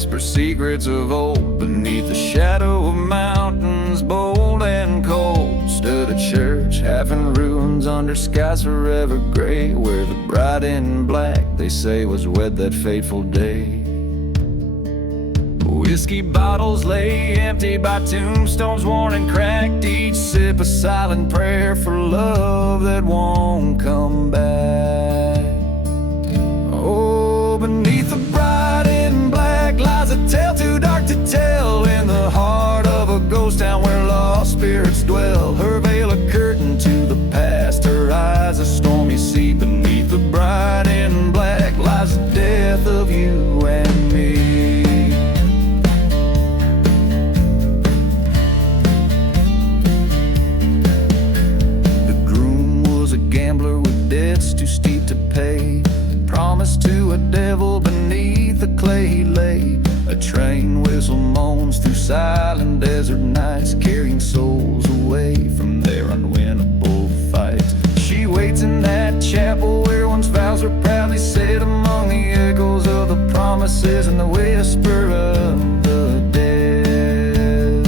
whisper secrets of old. Beneath the shadow of mountains, bold and cold, stood a church half in ruins under skies forever gray, where the bride in black, they say, was wed that fateful day. Whiskey bottles lay empty by tombstones worn and cracked, each sip a silent prayer for love that won't come back. Oh, beneath the bride in black lies a tale too dark to tell, in the heart of a ghost town where lost spirits dwell. Her veil a curtain to the past, her eyes a stormy sea. Beneath the bride in black lies the death of you and me. Too steep to pay, promised to a devil beneath the clay he lay. A train whistle moans through silent desert nights, carrying souls away from their unwinnable fights. She waits in that chapel where once vows were proudly said, among the echoes of the promises and the whisper of the dead.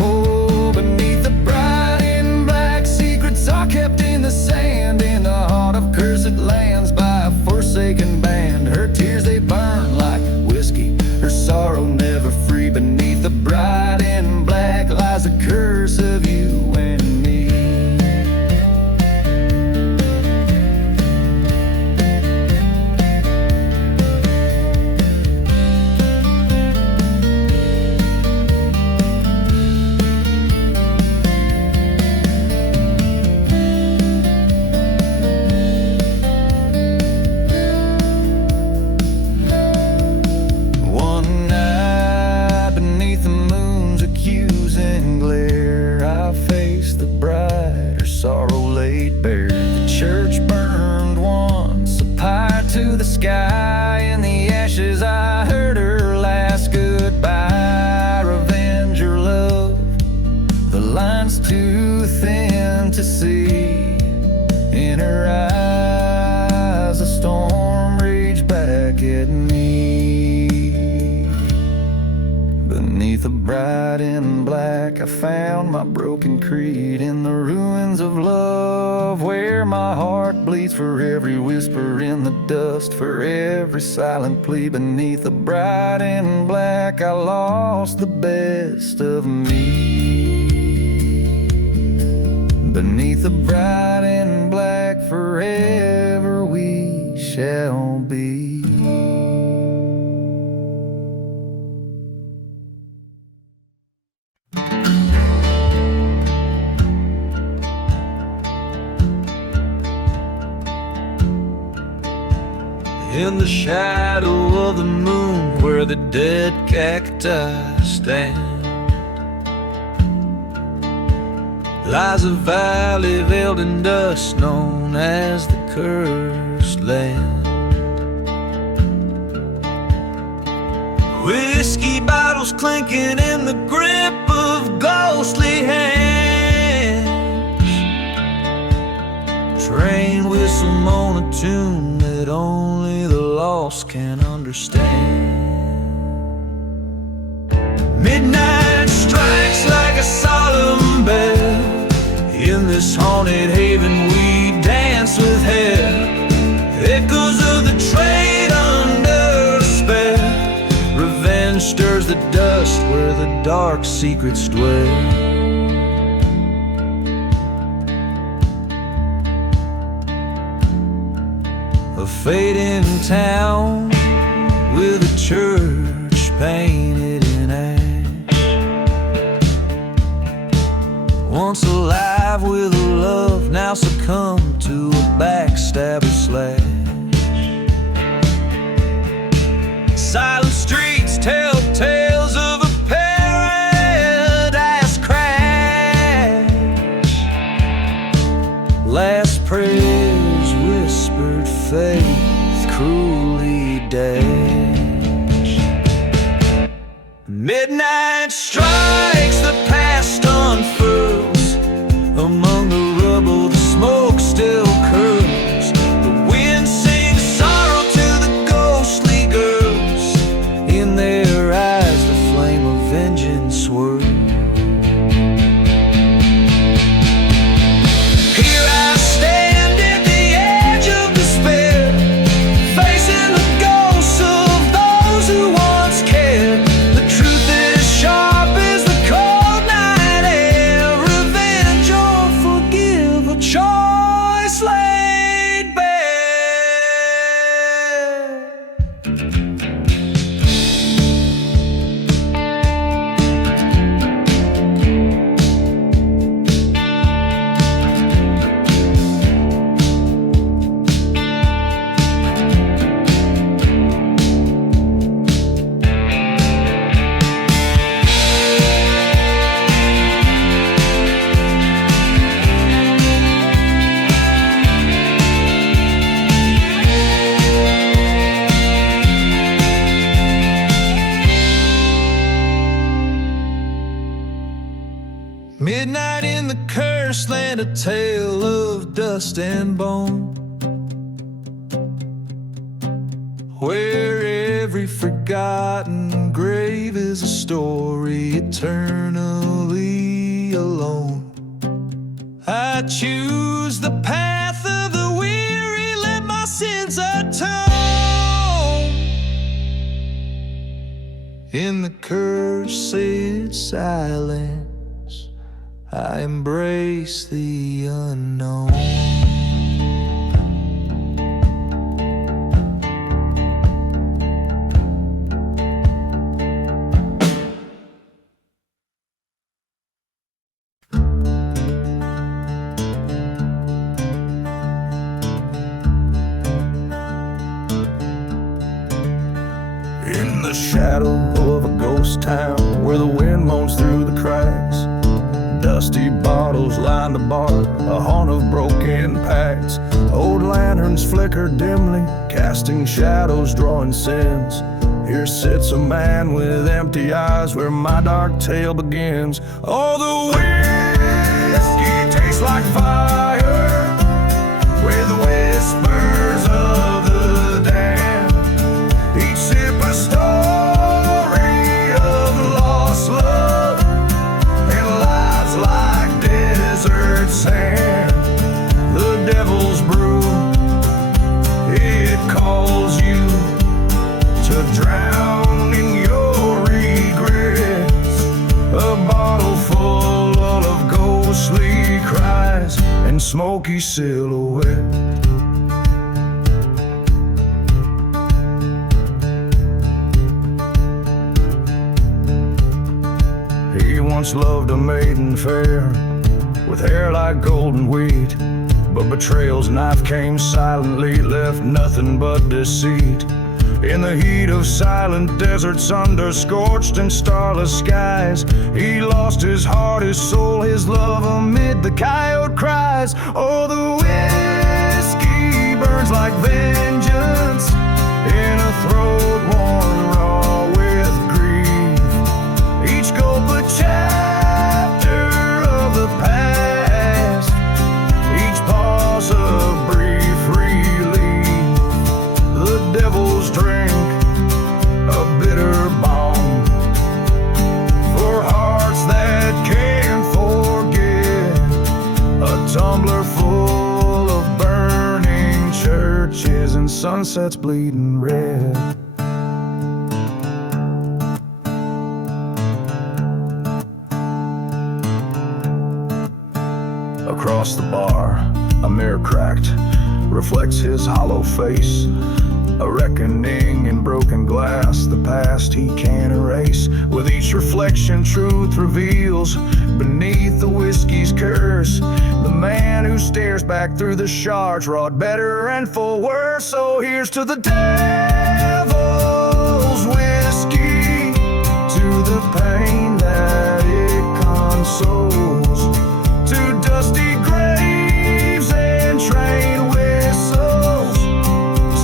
Oh, beneath the bride in black, secrets are kept in the sand, in the heart of cursed lands by a forsaken band. Her tears they burn like whiskey, her sorrow never free. Beneath the bride in black lies the curse of you and me. Sky in the ashes, I heard her last goodbye. Revenge or love, the line's too thin to see. In her eyes a storm raged back at me. Beneath the bride in black, I found my broken creed in the ruins of love, where my heart bleeds for every whisper in the dust, for every silent plea. Beneath the bride in black, I lost the best of me. Beneath the bride in black, forever we shall be. In the shadow of the moon, where the dead cacti stand, lies a valley veiled in dust known as the cursed land. Whiskey bottles clinking in the grip of ghostly hands, train whistle moan a tune that only the lost can understand. Midnight strikes like a solemn bell. In this haunted haven we dance with hell. Echoes of the trade under a spell. Revenge stirs the dust where the dark secrets dwell. A fading town with a church painted in ash, once alive with a love, now succumbed to a backstabber slash. Silent streets tell tales of a paradise crash. Last prayers whispered, faith cruelly dashed. Midnight strikes, the past unfurls. Among the rubble the smoke still curls. The wind sings sorrow to the ghostly girls. Midnight in the cursed land, a tale of dust and bone, where every forgotten grave is a story eternally alone. I choose the path of the weary, let my sins atone. In the cursed silence, I embrace the unknown. In the shadow of a ghost town, where the wind moans through the cracks, dusty bottles line the bar, a haunt of broken packs. Old lanterns flicker dimly, casting shadows, drawing sins. Here sits a man with empty eyes, where my dark tale begins. Oh, the whiskey tastes like fire, with the whispers of the damned. Each sip a story of lost love, and lives like desert sand. The devil's brew, it calls you to drown in your regrets. A bottle full of ghostly cries and smoky silhouette. He once loved a maiden fair, with hair like golden wheat, but betrayal's knife came silently, left nothing but deceit. In the heat of silent deserts, under scorched and starless skies, he lost his heart, his soul, his love amid the coyote cries. Oh, the whiskey burns like vengeance in a throat worn raw with grief. Each gulp a chapter of the past, each pause a brief relief. The devil's drink, a bitter balm for hearts that can't forget. A tumbler full of burning churches and sunsets bleeding red. Across the bar, a mirror cracked reflects his hollow face. A reckoning in broken glass, the past he can't erase. With each reflection, truth reveals beneath the whiskey's curse. The man who stares back through the shards wrought better and for worse. So here's to the devil's whiskey, to the pain that it consoles, to dusty graves and train whistles,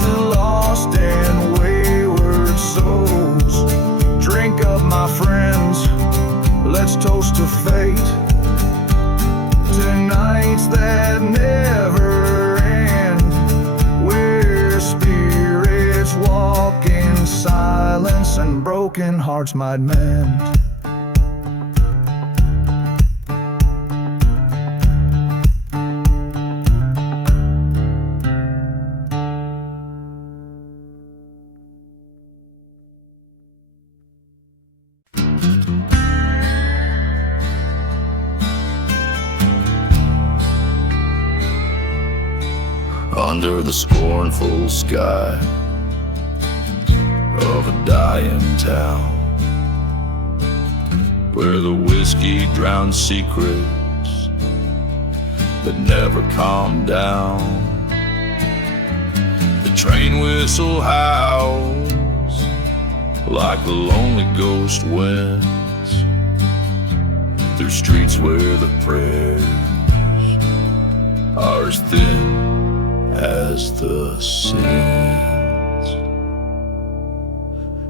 to lost and wayward souls. Drink up, my friends, let's toast to fate, to nights that never end, where spirits walk in silence and broken hearts might mend. Under the scornful sky of a dying town, where the whiskey drowns secrets that never calm down, the train whistle howls like the lonely ghost winds through streets where the prayers are as thin as the sins.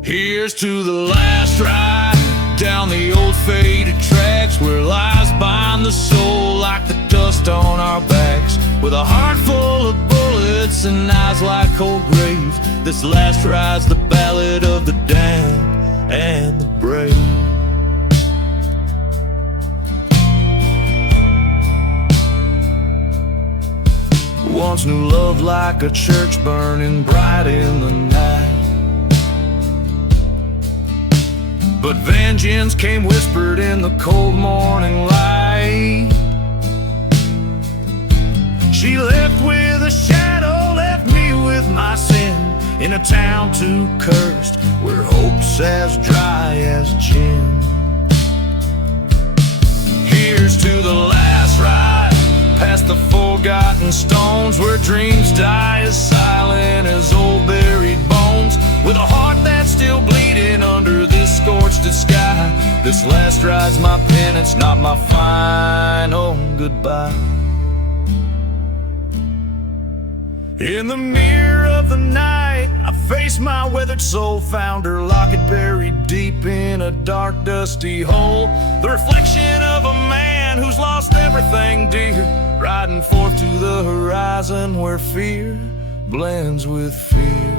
Here's to the last ride down the old faded tracks, where lives bind the soul like the dust on our backs. With a heart full of bullets and eyes like cold graves, this last ride's the ballad of the damned and the brave. Once knew love like a church burning bright in the night, but vengeance came whispered in the cold morning light. She left with a shadow, left me with my sin, in a town too cursed, where hope's as dry as gin. Here's to the last ride, past the forgotten stones, where dreams die as silent as old buried bones. With a heart that's still bleeding under this scorched sky, this last ride's my penance, not my final goodbye. In the mirror of the night, I face my weathered soul, found her locket buried deep in a dark dusty hole. The reflection of a man who's lost everything dear, riding forth to the horizon where fear blends with fear.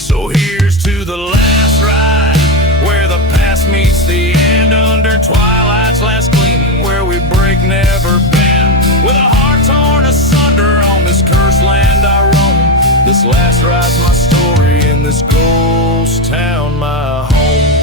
So here's to the last ride, where the past meets the end, under twilight's last gleaming, where we break never bend. With a heart torn asunder on this cursed land I roam, this last ride's my story in this ghost town, my home.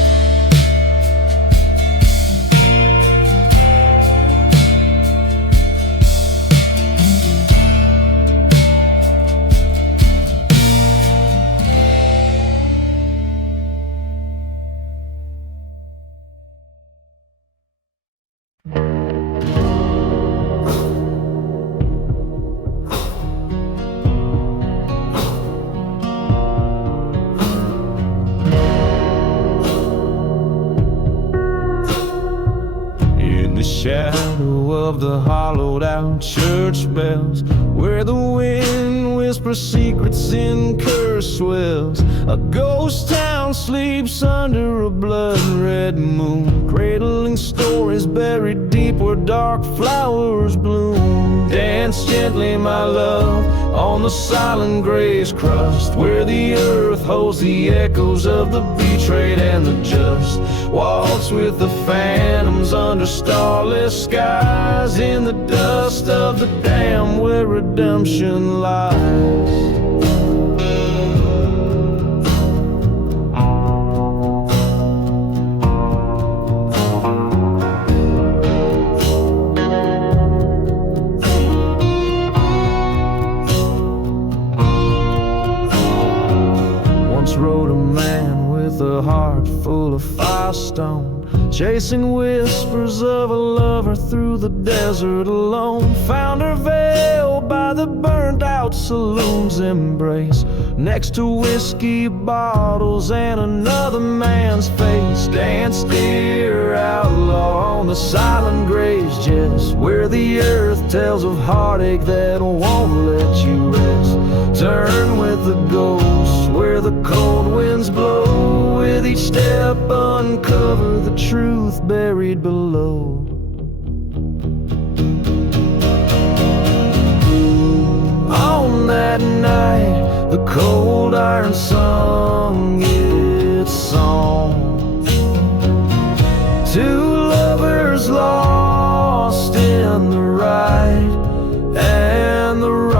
Shadow of the hollowed out church bells, where the wind whispers secrets in cursed wells, a ghost town sleeps under a blood-red moon, cradling stories buried deep where dark flowers bloom. Dance gently, my love, on the silent gray's crust, where the earth holds the echoes of the betrayed and the just. Waltz with the phantoms under starless skies, in the dust of the dam where redemption lies. Rode a man with a heart full of firestone, chasing whispers of a lover through the desert alone. Found her veiled by the burnt out saloon's embrace, next to whiskey bottles and another man's face. Danced dear outlaw on the silent gray's jest, where the earth tells of heartache that won't let you rest. Turn with the ghosts where the cold winds blow, with each step uncover the truth buried below. On that night, the cold iron sung its song, two lovers lost in the right and the wrong.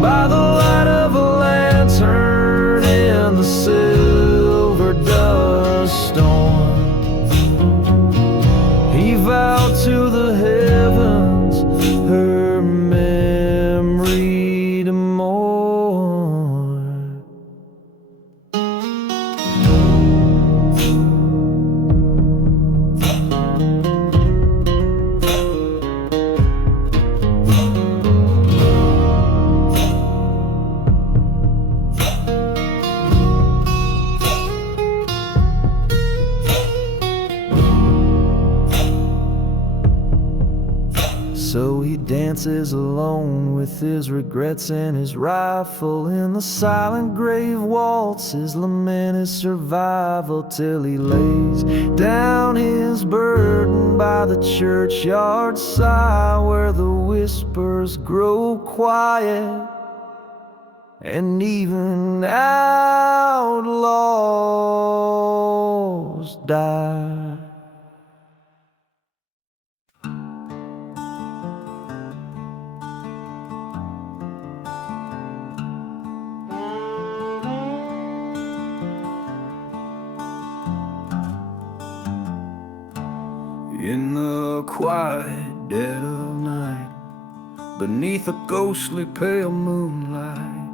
By the light of a lantern in the silver dust storm, he vowed to the heavens her memory to mourn. he dances alone with his regrets and his rifle. In the silent grave waltz, his lament is survival, till he lays down his burden by the churchyard side, where the whispers grow quiet and even outlaws die. In the quiet dead of night, beneath a ghostly pale moonlight,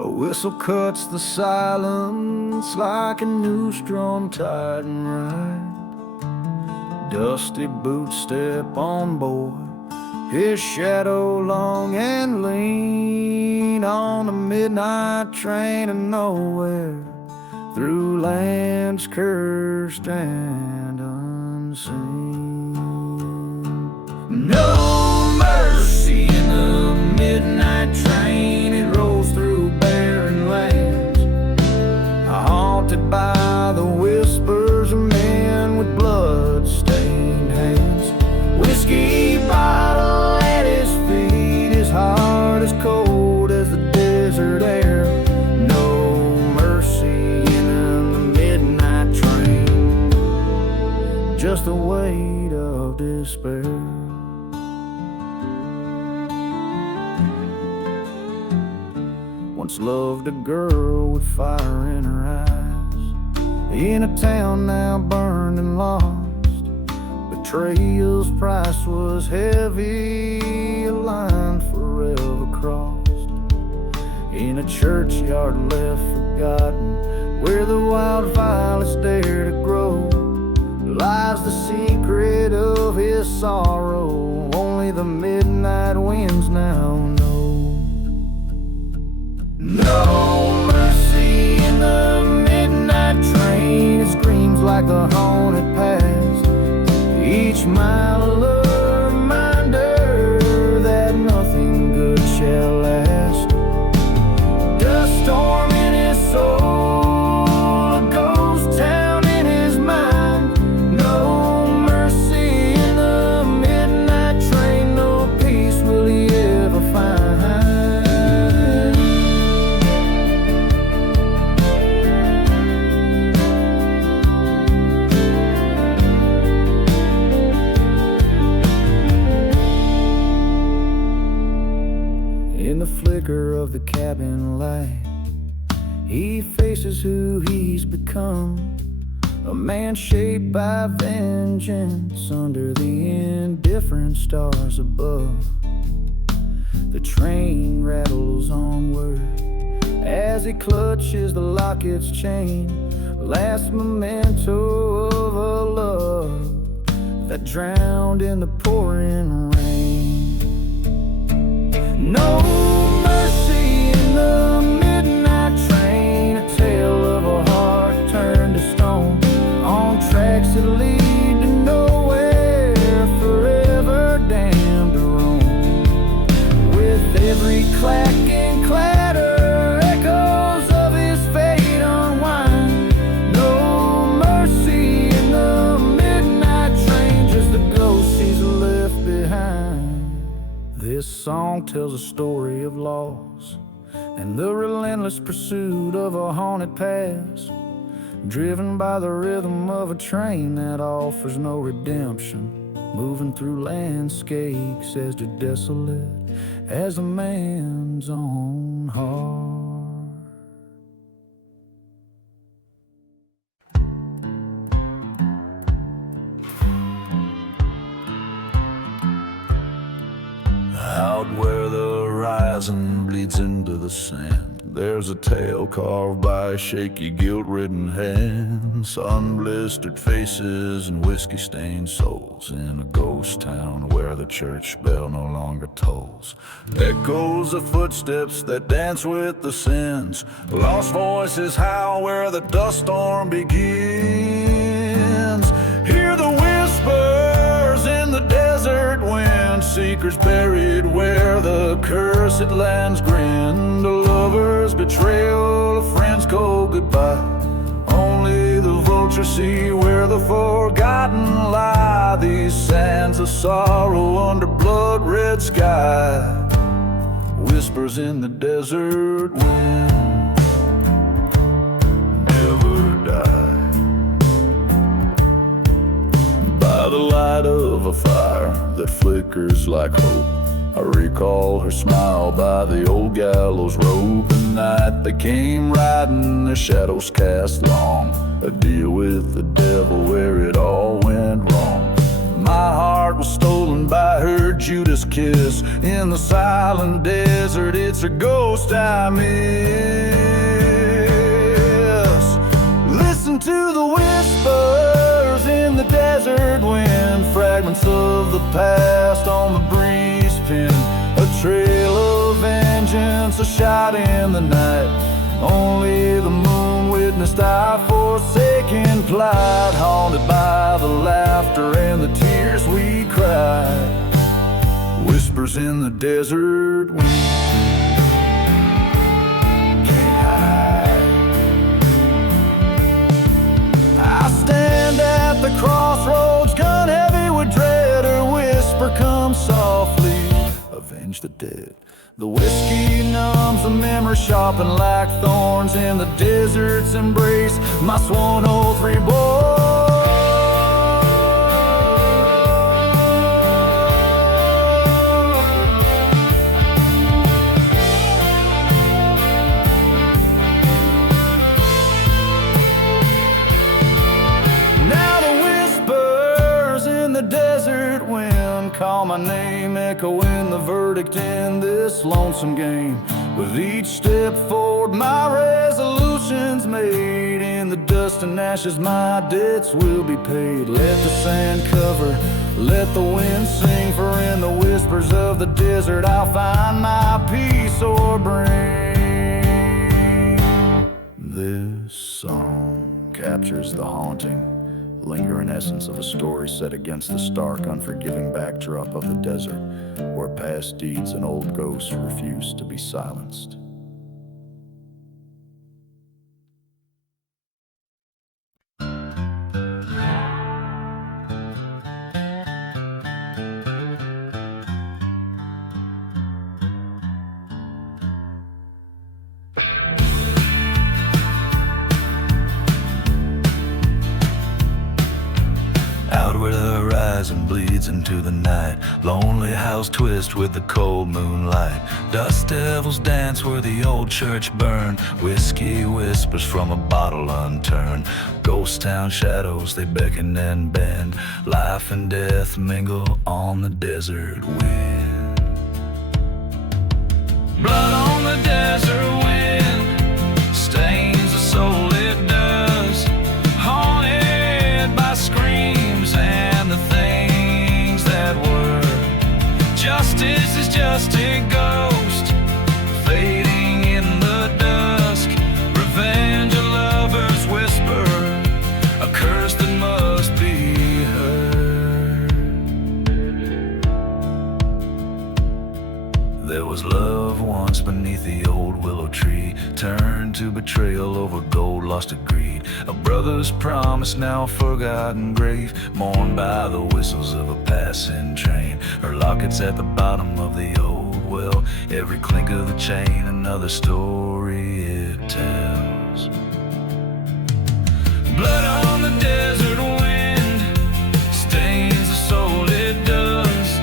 a whistle cuts the silence like a new strong tide and ride. Dusty boots step on board, his shadow long and lean, on the midnight train of nowhere, through lands cursed and unseen. No mercy in the midnight train, it rolls through barren lands, haunted by the whispers of men with blood-stained hands. Whiskey bottle at his feet, his heart is cold as the desert air. No mercy in the midnight train, just the weight of despair. Once loved a girl with fire in her eyes, in a town now burned and lost. Betrayal's price was heavy, a line forever crossed. In a churchyard left forgotten, where the wild violets dare to grow, lies the secret of his sorrow, only the midnight winds now know. No mercy in the midnight train, it screams like the haunted past, each mile a reminder that nothing good shall last. Dust storm in his soul, a ghost town in his mind. No mercy in the midnight train, no peace will he ever find. In the flicker of the cabin light, he faces who he's become, a man shaped by vengeance under the indifferent stars above. The train rattles onward as he clutches the locket's chain, last memento of a love that drowned in the pouring rain. No mercy in the midnight train, a tale of a heart turned to stone, on tracks that lead to nowhere, forever damned to roam. With every clack and clatter, echoes of his fate unwind. No mercy in the midnight train, just the ghosts he's left behind. This song tells a story of loss and the relentless pursuit of a haunted past, driven by the rhythm of a train that offers no redemption, moving through landscapes as desolate as a man's own heart. Out where the horizon bleeds into the sand, there's a tale carved by shaky, guilt-ridden hands, sun-blistered faces and whiskey-stained souls, in a ghost town where the church bell no longer tolls. Echoes of footsteps that dance with the sins, lost voices howl where the dust storm begins. Hear the whispers in the desert wind, acres buried where the cursed lands grinned. A lover's betrayal, a friend's cold goodbye. Only the vultures see where the forgotten lie. These sands of sorrow under blood-red sky. Whispers in the desert wind, never die. By the light of a fire that flickers like hope, I recall her smile by the old gallows rope. At night they came riding, their shadows cast long, a deal with the devil where it all went wrong. My heart was stolen by her Judas kiss. In the silent desert, it's her ghost I miss. Listen to the whispers in the desert wind, fragments of the past on the breeze pin. A trail of vengeance, a shot in the night. Only the moon witnessed our forsaken plight, haunted by the laughter and the tears we cried. Whispers in the desert wind, can't hide. I stand at the crossroads, gun heavy with dread. Her whisper comes softly, avenge the dead. The whiskey numbs the memory, sharpened like thorns in the desert's embrace. My sworn oath reborn. Now the whispers in the desert wind call my name, echoing the verdict in this lonesome game. With each step forward, my resolution's made. In the dust and ashes, my debts will be paid. Let the sand cover, let the wind sing, for in the whispers of the desert I'll find my peace or brain. This song captures the haunting, lingering essence of a story set against the stark, unforgiving backdrop of the desert, where past deeds and old ghosts refuse to be silenced. Out where the horizon bleeds into the night, lonely house twist with the cold moonlight. Dust devils dance where the old church burned, whiskey whispers from a bottle unturned. Ghost town shadows, they beckon and bend, life and death mingle on the desert wind. Blood on the desert wind stains the soul, it does, haunted by screams and the things that were. Justice is just a ghost fading in the dusk. Revenge a lover's whisper, a curse that must be heard. There was love once beneath the old willow tree, turned to betrayal over gold lost to greed. A brother's promise, now a forgotten grave, mourned by the whistles of a passing train. Her locket's at the bottom of the old well, every clink of the chain another story it tells. Blood on the desert wind stains the soul, it does.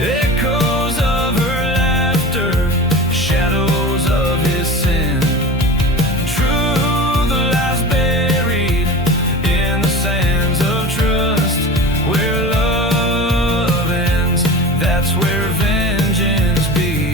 Echoes of her laughter, shadows of his sin. Truth lies buried in the sands of trust. Where love ends, that's where vengeance begins.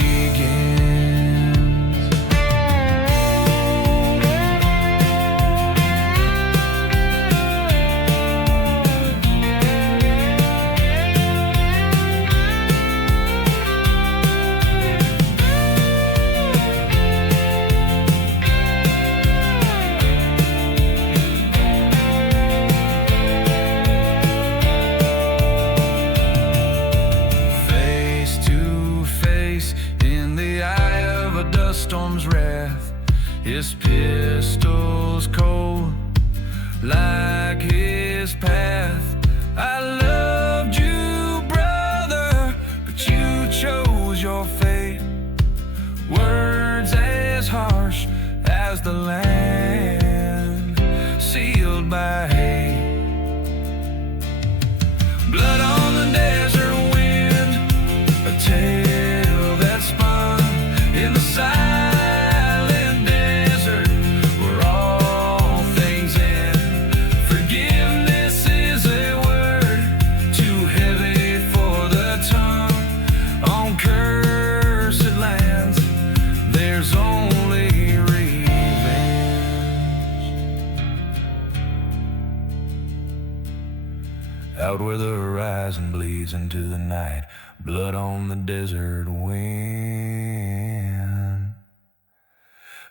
out where the horizon bleeds into the night, blood on the desert wind,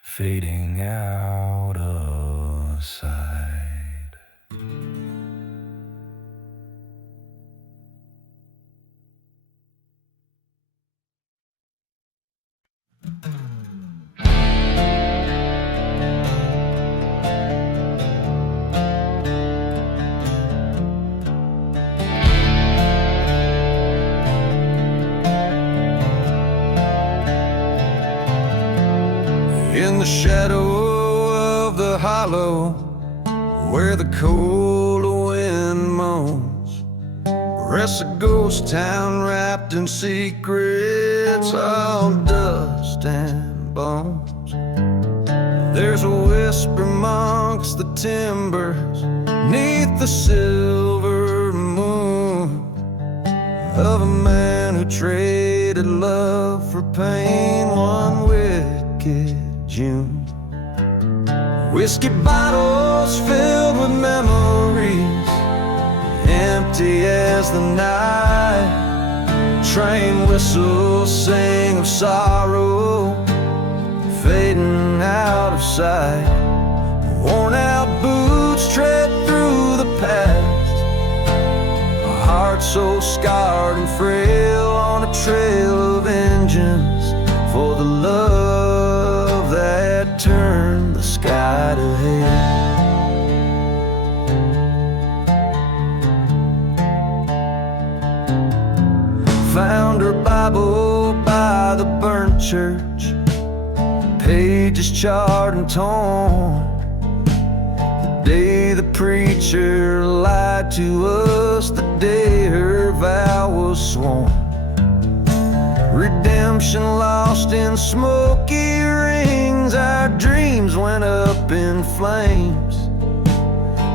fading out of sight. In the shadow of the hollow, where the cold wind moans, rests a ghost town wrapped in secrets, all dust and bones. There's a whisper amongst the timbers, neath the silver moon, of a man who traded love for pain one wicked June. Whiskey bottles filled with memories, empty as the night. Train whistles sing of sorrow, fading out of sight. Worn out boots tread through the past, a heart so scarred and frail, on a trail of vengeance for the love that turned the sky to hell. Found her Bible by the burnt church, pages charred and torn. The day the preacher lied to us, the day her vow was sworn. Redemption lost in smoky rings, our dreams went up in flames.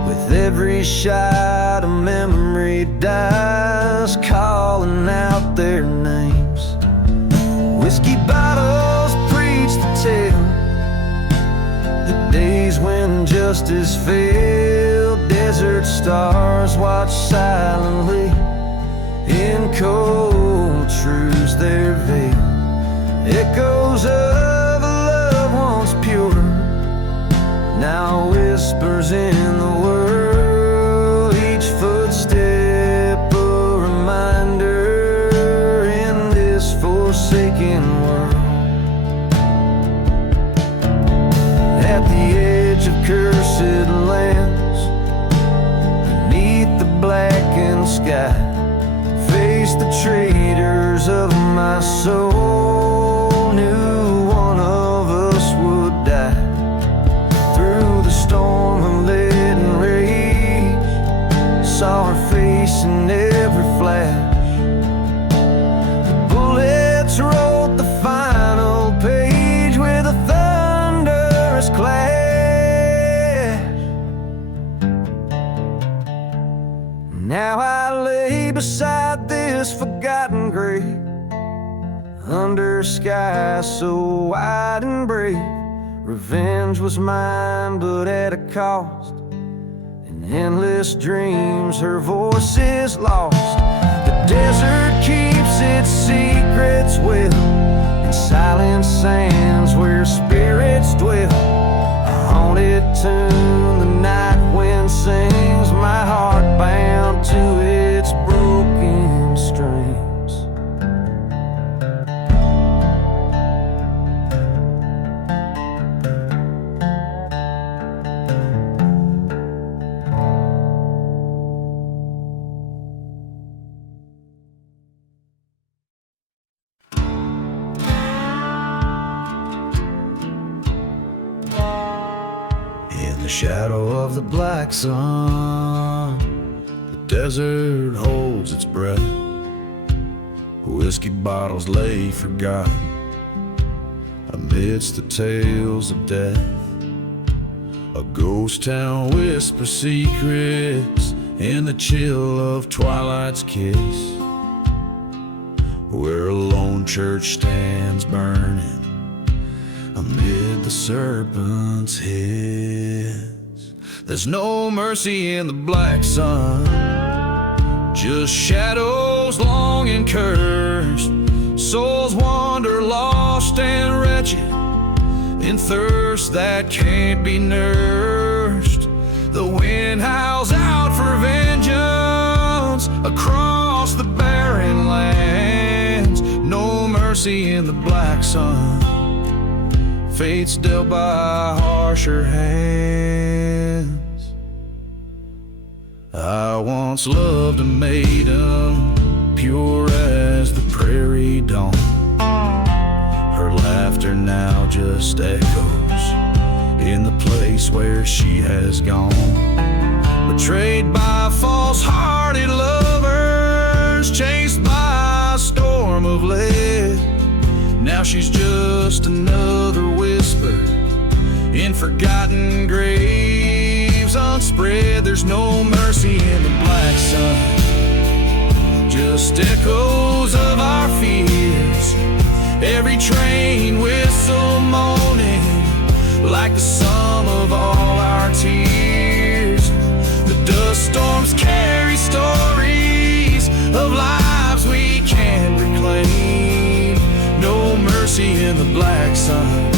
With every shot a memory dies, calling out their names. Whiskey bottles preach the tale, the days when justice failed. Desert stars watch silently, in cold truths their veil. Echoes of a love once pure, now whispers in the world. Each footstep a reminder in this forsaken world. At the edge of cursed lands, beneath the blackened sky, face the traitors of my soul. Knew one of us would die. Through the storm of lead and rage, saw her face in every flash. The bullets wrote the final page with a thunderous clash. Now I lay beside this forgotten grave, under sky so wide and brave. Revenge was mine, but at a cost. In endless dreams, her voice is lost. The desert keeps its secrets well, in silent sands where spirits dwell. A haunted tune the night wind sings, my heart bound to its broken strings. In the shadow of the black sun, the desert holds its breath. Whiskey bottles lay forgotten amidst the tales of death. A ghost town whispers secrets in the chill of twilight's kiss, where a lone church stands burning amid the serpent's hiss. There's no mercy in the black sun, just shadows long and cursed. Souls wander lost and wretched in thirst that can't be nursed. The wind howls out for vengeance across the barren lands. No mercy in the black sun, fate's dealt by harsher hands. I once loved a maiden, pure as the prairie dawn. Her laughter now just echoes in the place where she has gone. Betrayed by false-hearted lovers, chased by a storm of lead. Now she's just another whisper in forgotten graves unspread. There's no mercy in the black sun, just echoes of our fears. Every train whistle moaning like the sum of all our tears. The dust storms carry stories of lives we can't reclaim. No mercy in the black sun,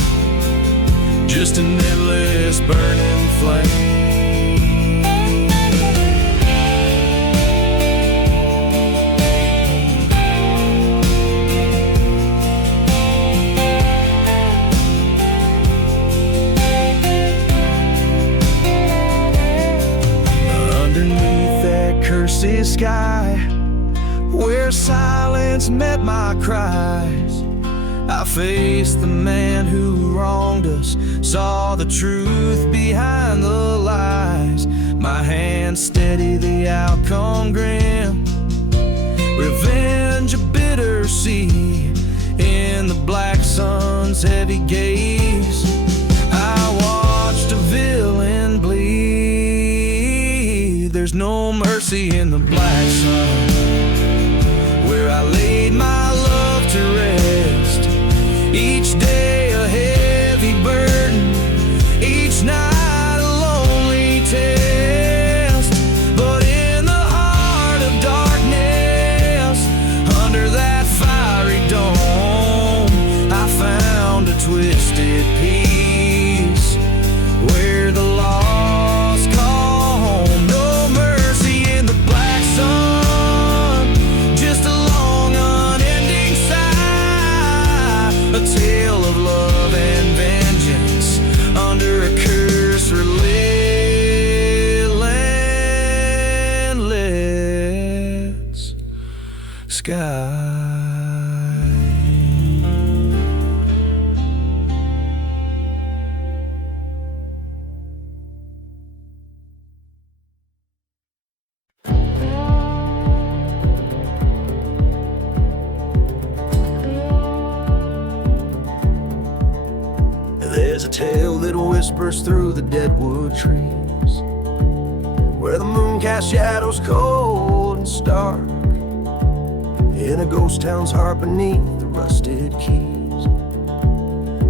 just an endless burning flame. Sky, where silence met my cries, I faced the man who wronged us, saw the truth behind the lies. My hands steady, the outcome grim, revenge a bitter sea in the black sun's heavy gaze. I watched a villain bleed. There's no mercy in the black sun, where I laid my love to rest. Each day a heavy burden, each night a lonely test. But in the heart of darkness, under that fiery dome, I found a twisted peace where the lost call home. No mercy in the black sun, just a long unending sigh, a tale of love and vengeance under a curse relentless sky. There's a tale that whispers through the deadwood trees, where the moon casts shadows cold and stark, in a ghost town's heart beneath the rusted keys,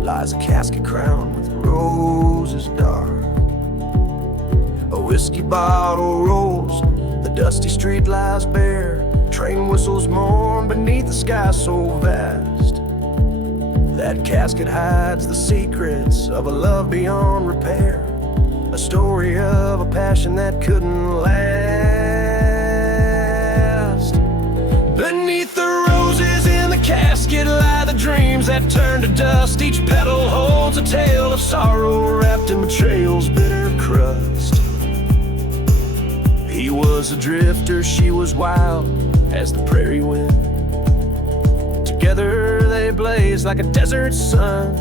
lies a casket crowned with roses dark. A whiskey bottle rolls, the dusty street lies bare, train whistles mourn beneath the sky so vast. That casket hides the secrets of a love beyond repair, a story of a passion that couldn't last. Beneath the roses in the casket lie the dreams that turn to dust. Each petal holds a tale of sorrow wrapped in betrayal's bitter crust. He was a drifter, she was wild as the prairie wind. Together they blaze like a desert sun.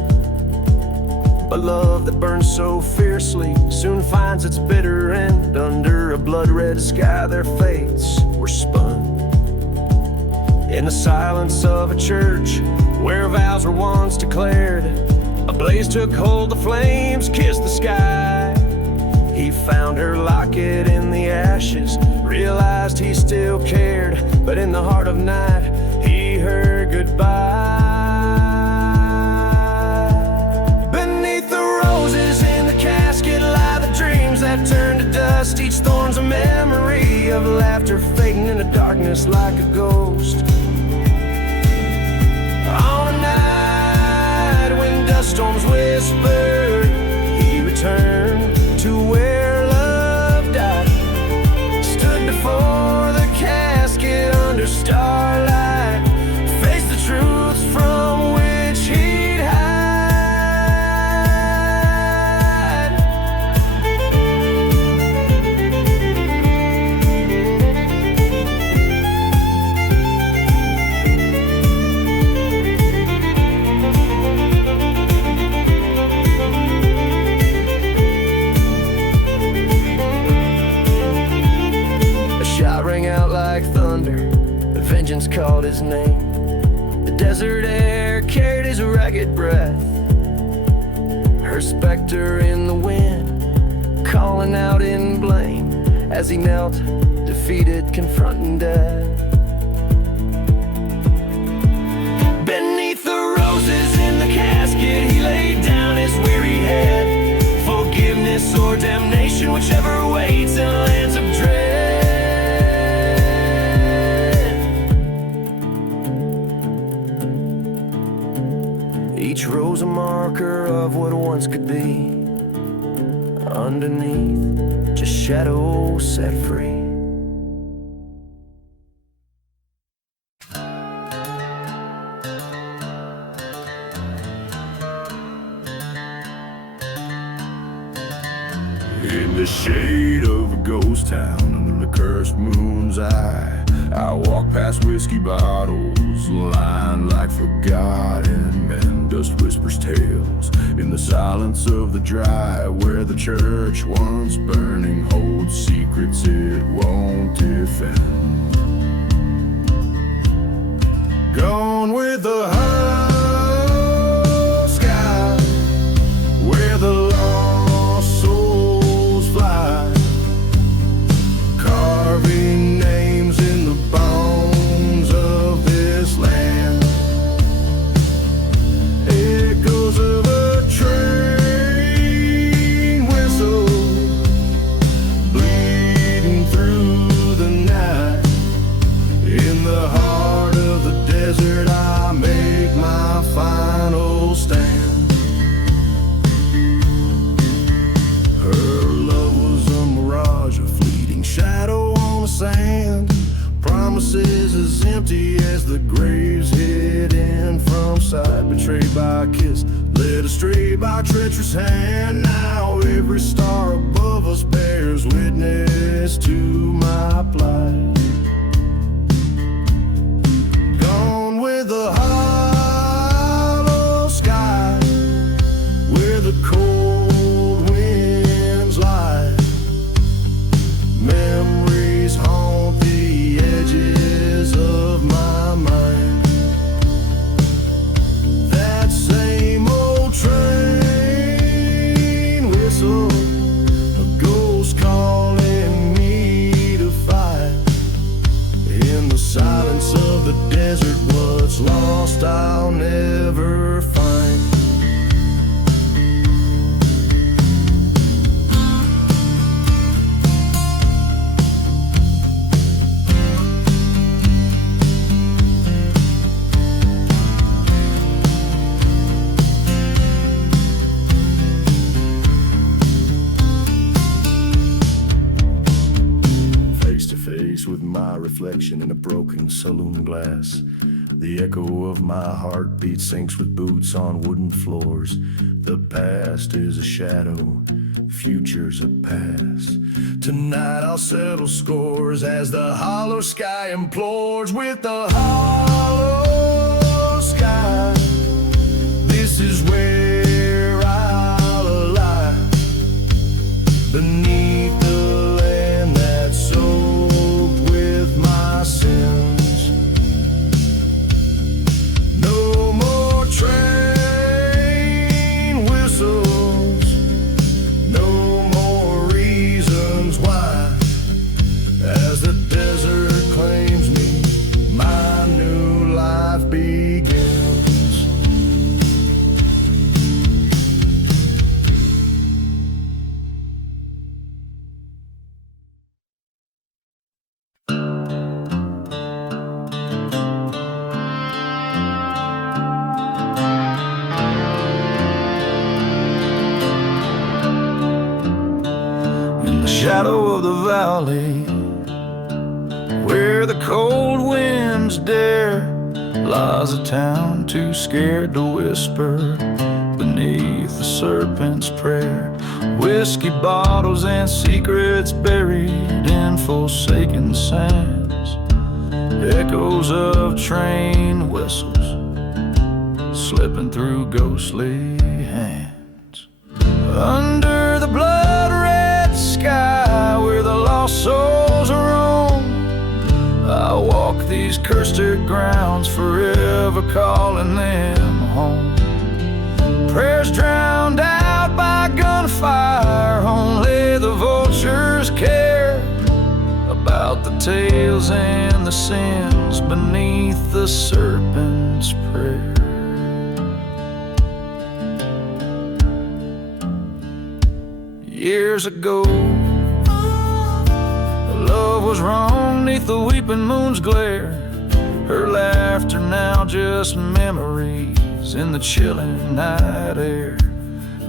But love that burns so fiercely soon finds its bitter end. Under a blood-red sky their fates were spun. In the silence of a church where vows were once declared, a blaze took hold, the flames kissed the sky. He found her locket in the ashes, realized he still cared. But in the heart of night he heard goodbye. Beneath the roses in the casket lie the dreams that turn to dust. Each thorn's a memory of laughter fading in the darkness like a ghost. On a night when dust storms whispered, he returned to where love died. Stood before the casket under starlight, faced the truths from which he'd hide. A shot rang out like thunder, vengeance called his name. The desert air carried his ragged breath, her specter in the wind, calling out in blame as he knelt, defeated, confronting death. Beneath the roses in the casket, he laid down his weary head. Forgiveness or damnation, whichever waits in lands of dread. Each rose a marker of what once could be. Underneath, just shadows set free. In the shade of a ghost town under the cursed moon's eye, I walk past whiskey bottles lined like forgotten men. Dust whispers tales in the silence of the dry, where the church once burning holds secrets it won't defend. Gone with the hollow sky, where the lost souls fly, carving names in the bones of this land. Echoes of a train whistle bleeding through the night. In the heart of the desert I make my final stand. Her love was a mirage, a fleeting shadow on the sand. Promises as empty as the graves hidden from sight. Betrayed by a kiss, led astray by a treacherous hand. Now every star above us bears witness to my plight. Gone with the hollow sky, where the cold winds lie. Memories haunt the edges of my mind. That same old train whistle, a ghost calling me to fight. In the silence of the desert, what's lost I'll never find. Face to face with my reflection in a broken saloon glass. The echo of my heartbeat sinks with boots on wooden floors. The past is a shadow, future's a past. Tonight I'll settle scores as the hollow sky implores. With the hollow sky, this is where I'll lie. Beneath the land that's soaked with my sins. No more train whistles, no more reasons why. As the desert claims me, my new life begins. shadow of the valley, where the cold winds dare, lies a town too scared to whisper beneath the serpent's prayer. Whiskey bottles and secrets buried in forsaken sands, echoes of train whistles slipping through ghostly hands. Under the blood-red sky, where the lost souls roam, I walk these cursed grounds, forever calling them home. Prayers drowned out by gunfire, only the vultures care about the tales and the sins beneath the serpent's prayer. Years ago, love was wrong neath the weeping moon's glare. Her laughter now just memories in the chilling night air.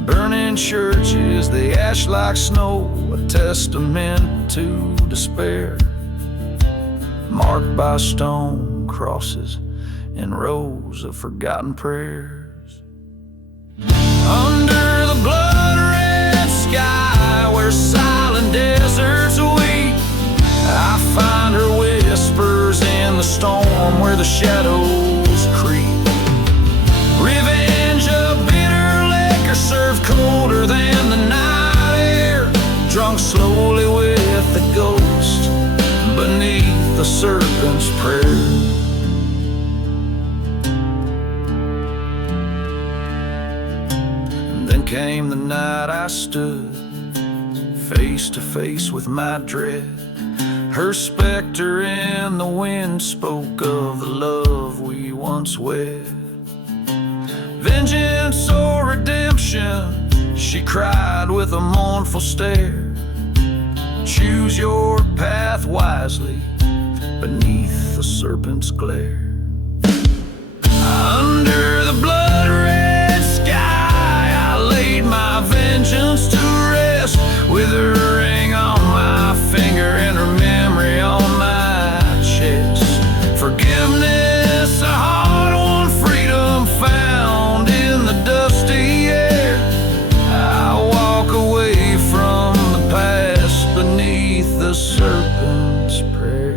Burning churches, they ash like snow, a testament to despair, marked by stone crosses and rows of forgotten prayers. Under the blood-red sky, where silent deserts weep, I find her whispers in the storm, where the shadows creep. Revenge, a bitter liquor served colder than the night air, drunk slowly with the ghost beneath the serpent's prayer. And then came the night I stood face to face with my dread. Her specter in the wind spoke of the love we once wed. Vengeance or redemption, she cried with a mournful stare. Choose your path wisely beneath the serpent's glare. Under the blood-red sky, I laid my vengeance to rest, with her ring on my finger and her memory on my chest. Forgiveness, a hard-won freedom found in the dusty air. I walk away from the past beneath the serpent's prayer.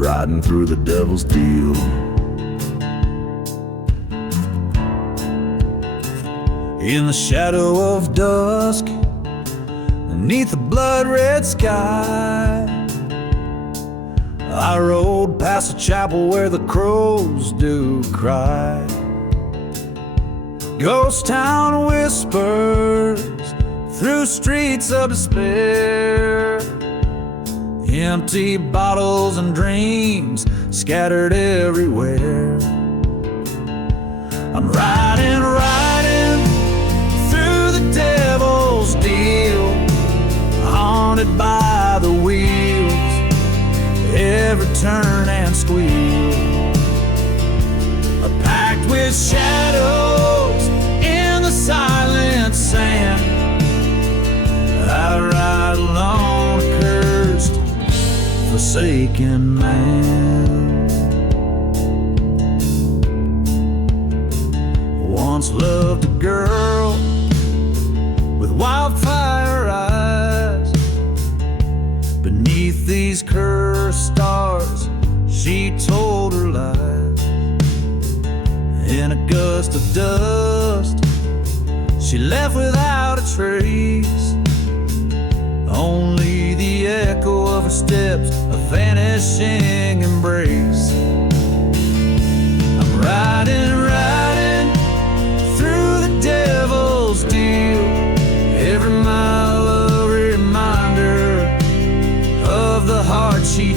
Riding through the devil's deal, in the shadow of dusk, beneath the blood-red sky, I rode past a chapel where the crows do cry. Ghost town whispers through streets of despair, empty bottles and dreams scattered everywhere. I'm riding through the devil's deal, haunted by the wheels, every turn and squeal, packed with shadows in the silent sand. I ride alone, a cursed, forsaken man. Once loved a girl with wildfire eyes. Beneath these cursed stars, she told her lies. In a gust of dust, she left without a trace, only the echo of her steps, a vanishing embrace. I'm riding through the devil's deal, every mile a reminder of the heart she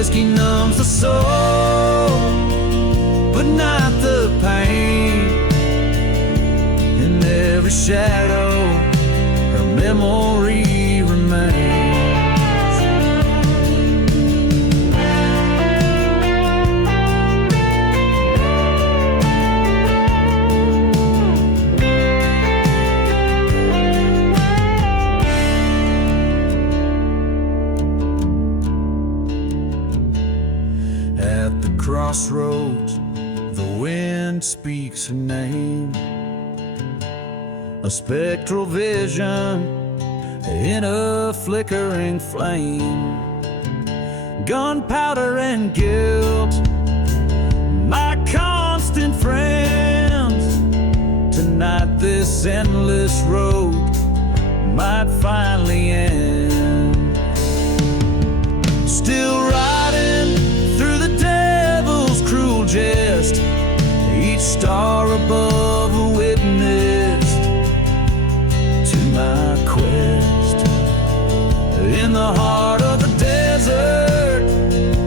whiskey numbs the soul, but not the pain. In every shadow, her memory remains. Crossroads, the wind speaks her name. A spectral vision in a flickering flame. Gunpowder and guilt, my constant friends. Tonight this endless road might finally end. Still riding through the cruel jest, each star above a witness to my quest. In the heart of the desert,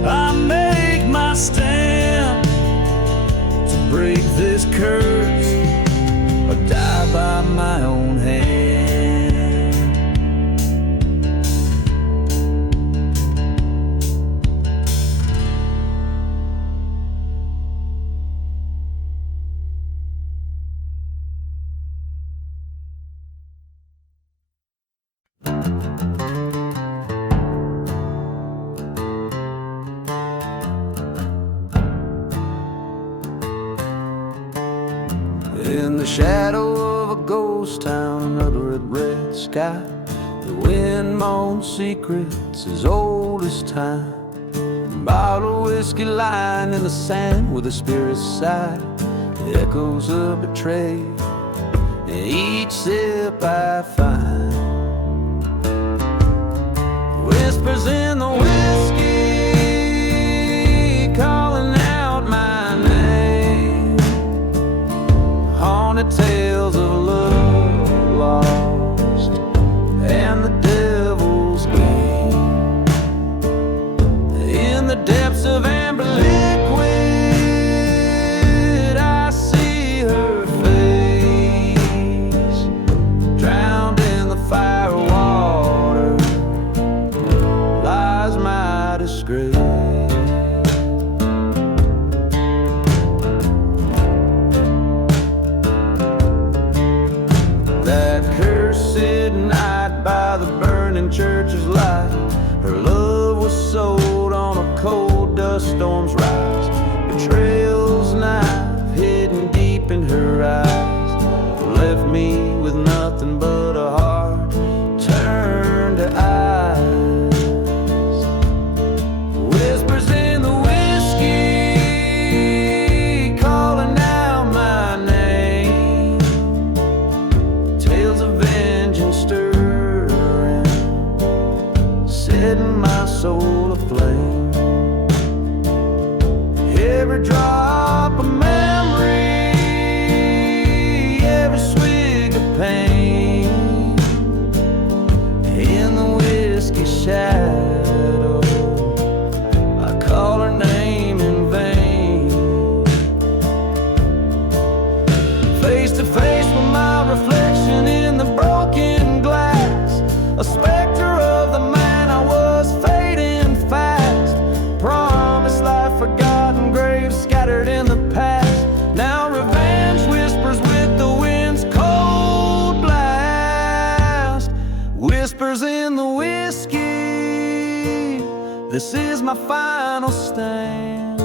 I make my stand to break this curse or die by my own hand. In the shadow of a ghost town under a red sky, the wind moans secrets as old as time. Bottle whiskey lying in the sand where the spirits sigh, the echoes of betrayal in each sip I find. Whispers in the whiskey calling out my name. Haunted tales of love lost and the devil's game. In the depths of amber liquid, I see her face, drowned in the fire water lies my disgrace. By the burning church's light, her love was sold on a cold dust storm's rise. Betrayal's knife hidden deep in her eyes left me with nothing but a heart turned to ice. Whispers in the whiskey calling out my name. Tales of vengeance stir, setting my soul aflame. Every drop of memory, every swig of pain. In the whiskey shadow, I call her name in vain. Face to face with my reflection in the broken glass, a specter of the man I was fading fast. Promised life forgotten, graves scattered in the past. Now revenge whispers with the wind's cold blast. Whispers in the whiskey, this is my final stand.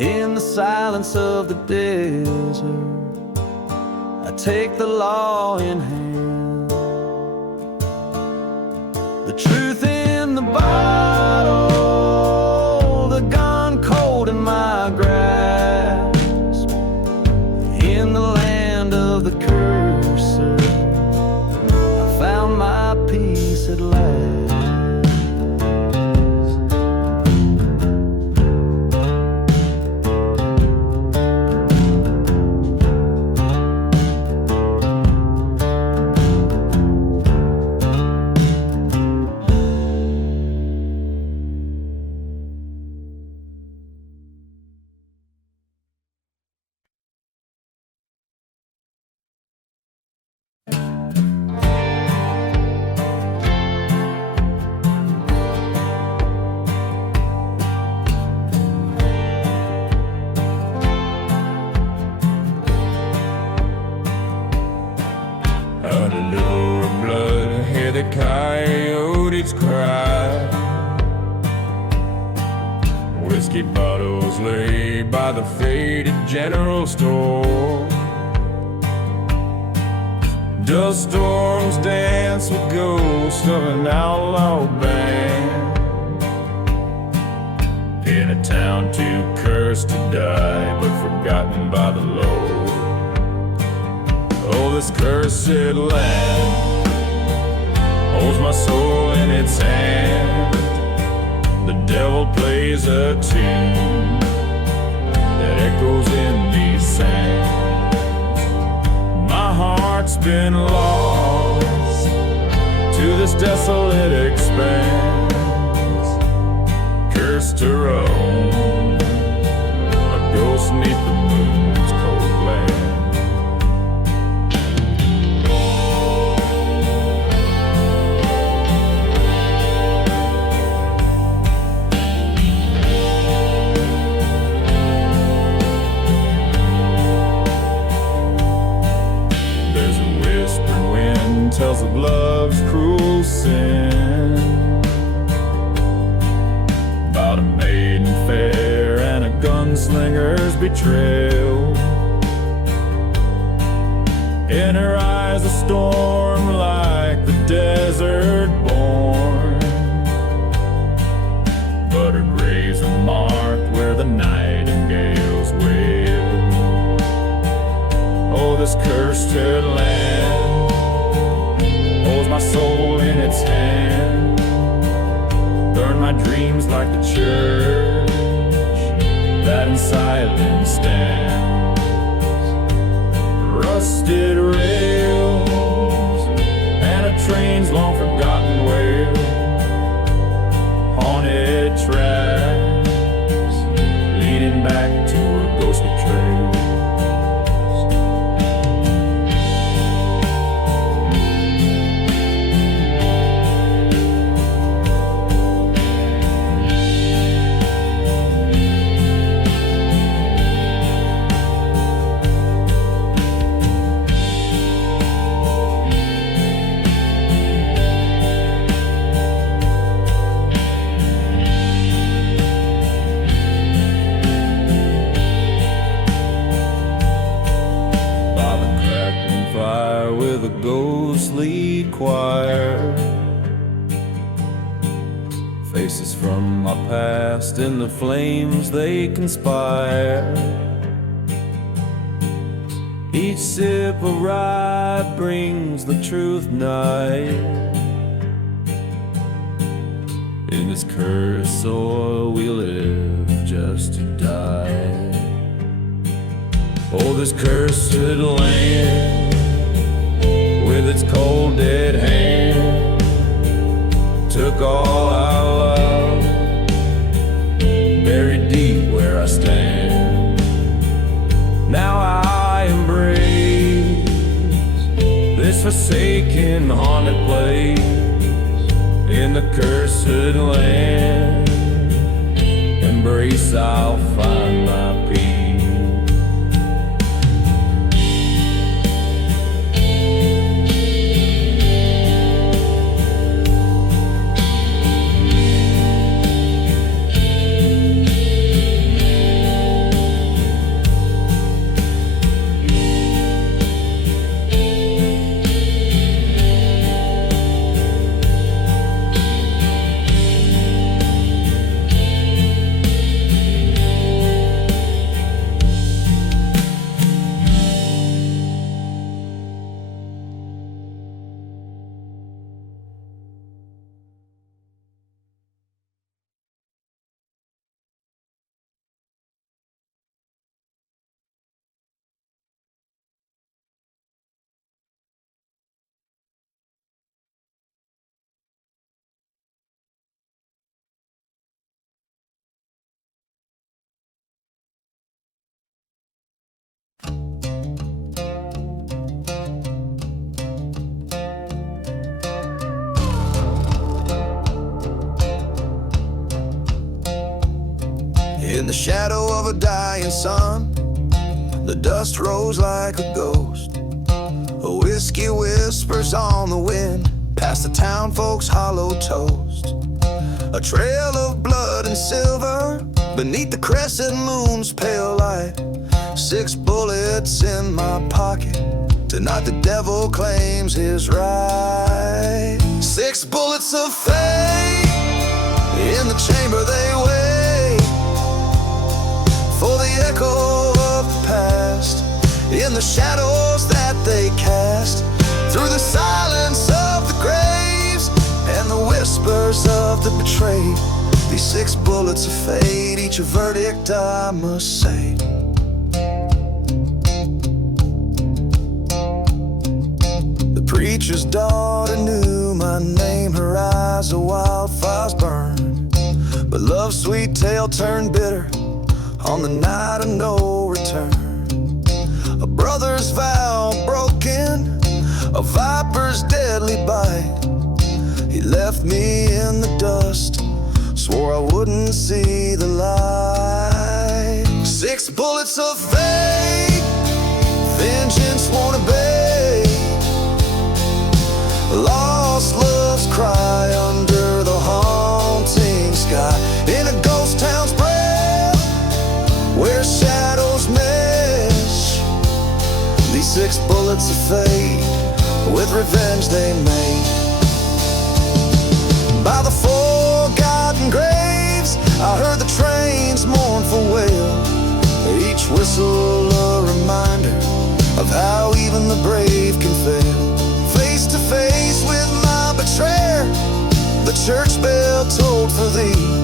In the silence of the desert, I take the law in hand. The truth in the bottle, the gun cold in my grasp. In the land of the cursor, I found my peace at last. whiskey bottles lay by the faded general store. Dust storms dance with ghosts of an outlaw band in a town too cursed to die but forgotten by the Lord. Oh, this cursed land holds my soul in its hand. The devil plays a tune that echoes in these sands. My heart's been lost to this desolate expanse, cursed to roam, a ghost 'neath the moon's cold glare. Tells of love's cruel sin, about a maiden fair and a gunslinger's betrayal. In her eyes a storm like the desert born, but her graves are marked where the nightingales wail. Oh, this cursed land holds my soul in its hand. Burn my dreams like the church that in silence stands. Rusted rails and a train's long forgotten wail. Haunted tracks leading back to a ghostly trail. With a ghostly choir, faces from my past in the flames they conspire. Each sip of rye brings the truth nigh. In this cursed soil we live just to die. Oh, this cursed land with its cold dead hand took all our love, buried deep where I stand. Now I embrace this forsaken haunted place. In the cursed land, embrace I'll find my peace. In the shadow of a dying sun, the dust rose like a ghost. A whiskey whispers on the wind, past the town folks' hollow toast. A trail of blood and silver Beneath the crescent moon's pale light, 6 bullets in my pocket. Tonight the devil claims his right. 6 bullets of fate, in the chamber they wait for the echo of the past, in the shadows that they cast, through the silence of the graves and the whispers of the betrayed. These 6 bullets of fate, each a verdict I must say. The preacher's daughter knew my name, her eyes a wildfires burned, but love's sweet tale turned bitter on the night of no return. A brother's vow broken, a viper's deadly bite. He left me in the dust, swore I wouldn't see the light. 6 bullets of fate, vengeance won't obey. Lost love's cry under the haunting sky, in a ghost town's breath where shadows mesh. These 6 bullets of fate, with revenge they made. By the forgotten graves, I heard the train's mournful wail, each whistle a reminder of how even the brave can fail. Face to face with my betrayer, the church bell tolled for thee.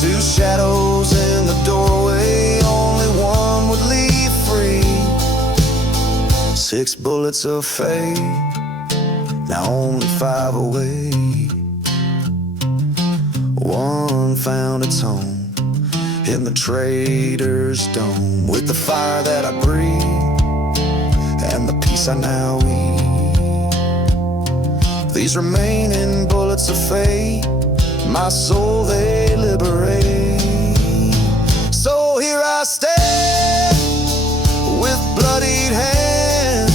2 shadows in the doorway, only one would leave free. 6 bullets of fate, now only 5 away. One found its home in the traitor's dome, with the fire that I breathe and the peace I now eat. These remaining bullets of fate, my soul they liberate. So here I stand with bloodied hand,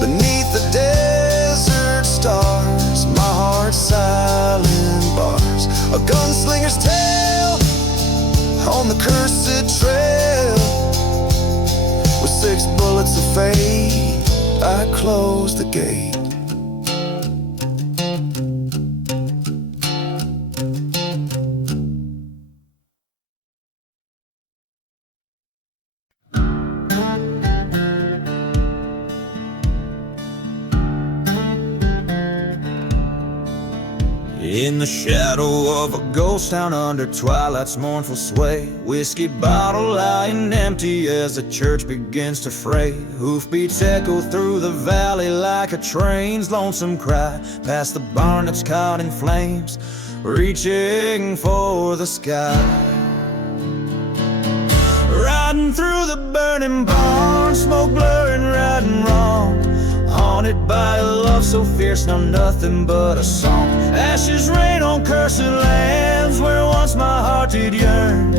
beneath the desert stars, my heart's silent bars, a gunslinger's tale on the cursed trail. With 6 bullets of fate, I close the gate. In the shadow of a ghost town under twilight's mournful sway, whiskey bottle lying empty as the church begins to fray. Hoofbeats echo through the valley like a train's lonesome cry, past the barn that's caught in flames, reaching for the sky. Riding through the burning barn, smoke blurring right and wrong, haunted by a love so fierce, now nothing but a song. Ashes rain on cursed lands where once my heart did yearn.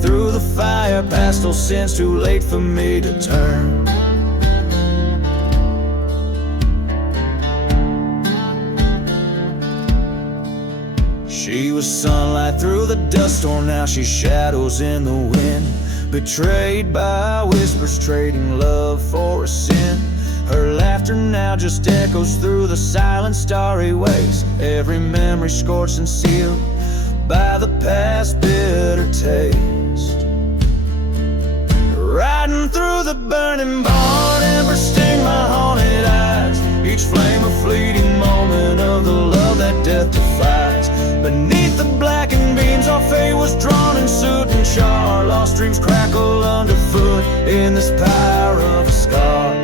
Through the fire past those sins, too late for me to turn. She was sunlight through the dust storm, now she's shadows in the wind. Betrayed by whispers, trading love for a sin. Her laughter now just echoes through the silent starry ways, every memory scorched and sealed by the past bitter taste. Riding through the burning barn, embers sting my haunted eyes, each flame a fleeting moment of the love that death defies. Beneath the blackened beams, our fate was drawn in soot and char, lost dreams crackle underfoot in this pyre of a scar.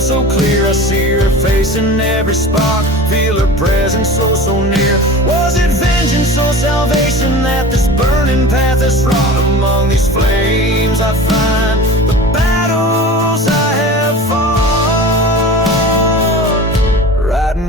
So clear, I see her face in every spark, feel her presence so near. Was it vengeance or salvation that this burning path has wrought? Among these flames I find the battles I have fought.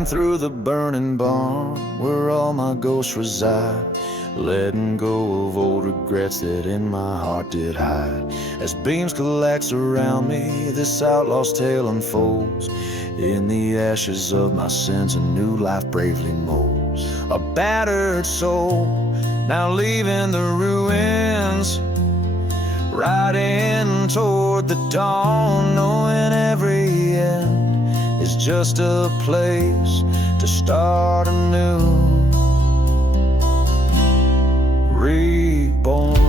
Riding through the burning barn where all my ghosts reside, letting go of old regrets that in my heart did hide. As beams collapse around me, this outlaw's tale unfolds. In the ashes of my sins, a new life bravely molds. A battered soul, now leaving the ruins, riding toward the dawn, knowing every end is just a place to start anew. Reborn.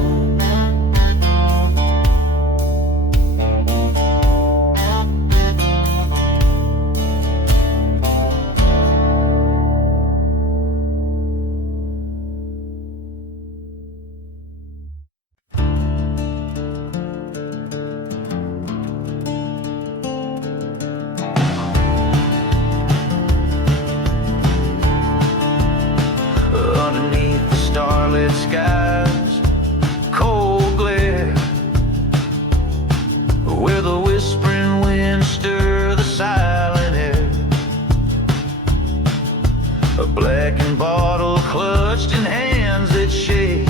Underneath the starlit skies, cold glare, where the whispering winds stir the silent air. A blackened bottle clutched in hands that shake,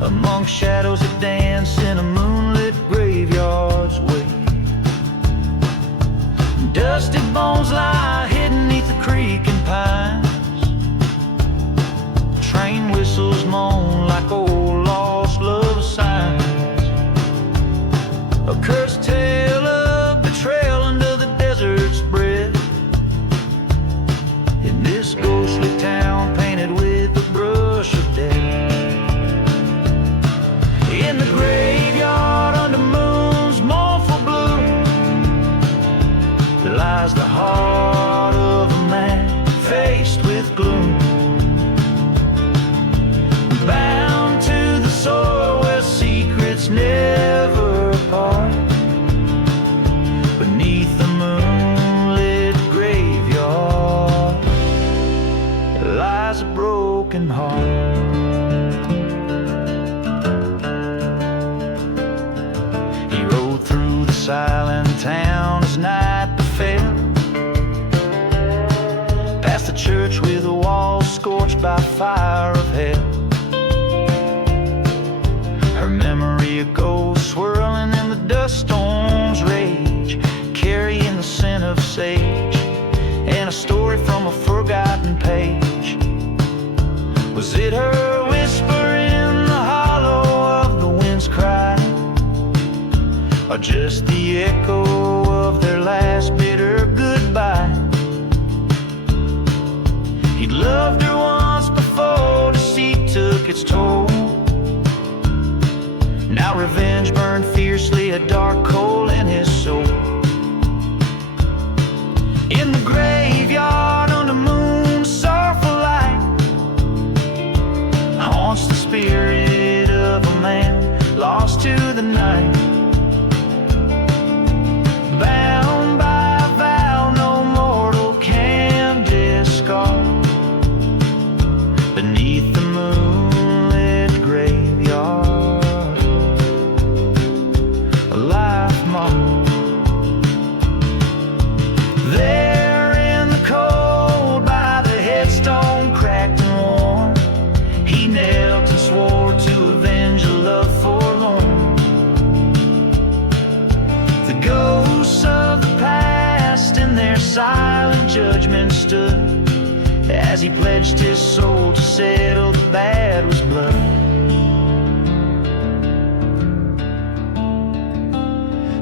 among shadows that dance in a moonlit graveyard's wake. Dusty bones lie hidden neath the creaking pines. Train whistles moan like old lost love signs. A cursed tale of betrayal under the desert's breath. In this ghostly town painted with the brush of death. In the graveyard under moon's mournful blue lies the heart of a man faced with gloom. Bound to the soil where secrets never part. Beneath the moonlit graveyard lies a broken heart. He rode through the silent town as night befell, past the church with the walls scorched by fire of hell. Her memory a ghost swirling in the dust storm's rage, carrying the scent of sage and a story from a forgotten page. Was it her whisper in the hollow of the wind's cry, or just the echo of their last bitter goodbye? He'd loved her once before, deceit took its toll. Now revenge burned fiercely, a dark coal in his soul. In the graveyard under moon's sorrowful light haunts the spirit of a man lost to the night. Bound by a vow no mortal can discard. Beneath the moonlit graveyard, a life mark. There in the cold by the headstone cracked and worn, he knelt and swore to avenge a love forlorn. The ghosts of the past in their silent judgment stood as he pledged his soul to settle the bad was blood.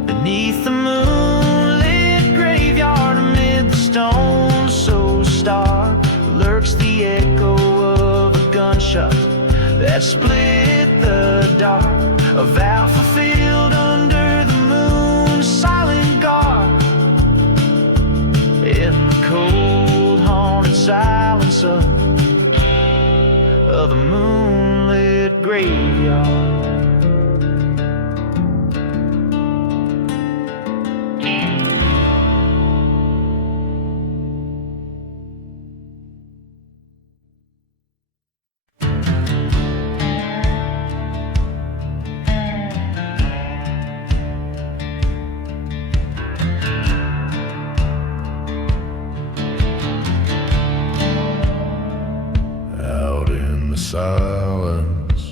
Beneath the moonlit graveyard amid the stones so stark lurks the echo of a gunshot that split the dark. A vow fulfilled under the moon's silent guard. In the cold haunted silence of the moonlit graveyard. silence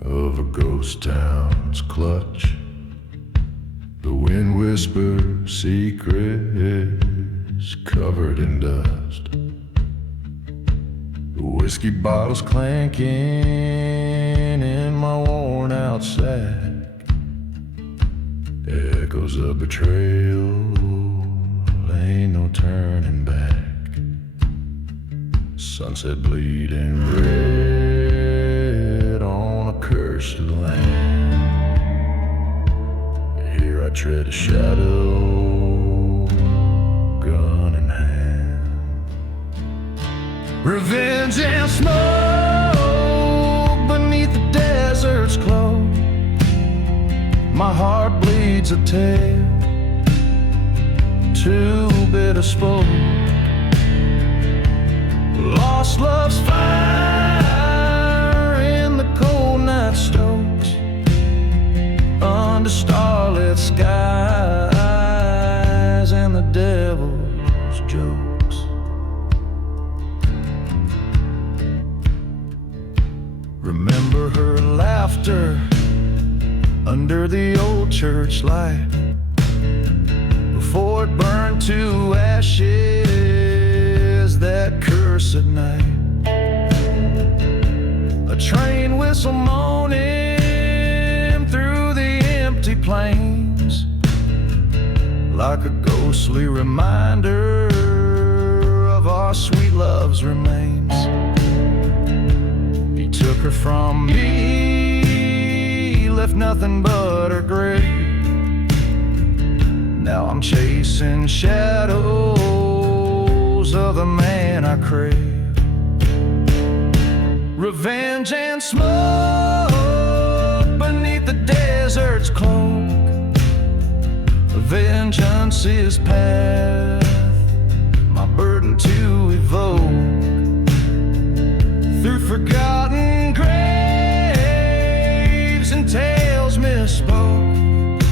of a ghost town's clutch. The wind whispers secrets covered in dust. The whiskey bottles clanking in my worn out sack. The echoes of betrayal, ain't no turning back. Sunset bleeding red on a cursed land. Here I tread a shadow, gun in hand. Revenge and smoke beneath the desert's glow. My heart bleeds a tale, too bitter spoke. Lost love's fire in the cold night stokes, under starlit skies and the devil's jokes. Remember her laughter under the old church light, before it burned to ashes that cursed night. A train whistle moaning through the empty plains, like a ghostly reminder of our sweet love's remains. He took her from me, left nothing but her grave. Now I'm chasing shadows of the man I crave. Revenge and smoke beneath the desert's cloak. Vengeance is path, my burden to evoke. Through forgotten graves and tales misspoke,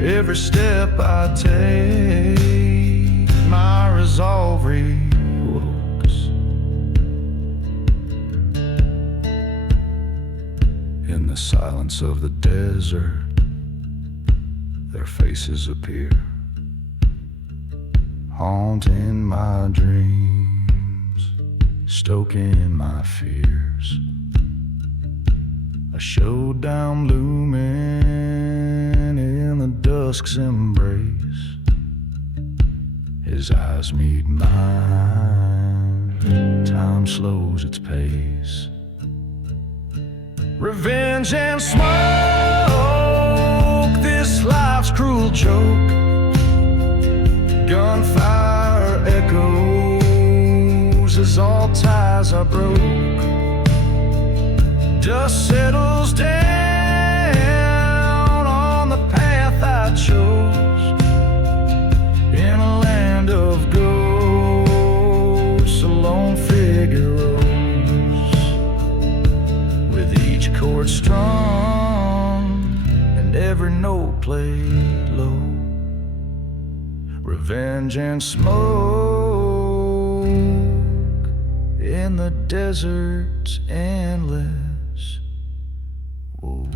every step I take, my resolve rewokes. In the silence of the desert, their faces appear, haunting my dreams, stoking my fears. A showdown looming in the dusk's embrace. His eyes meet mine, time slows its pace. Revenge and smoke, this life's cruel joke. Gunfire echoes as all ties are broke. Dust settles down on the path I chose. In a land of ghosts, a lone figure rose, with each chord strong and every note played low. Revenge and smoke in the desert's endless. Whoa.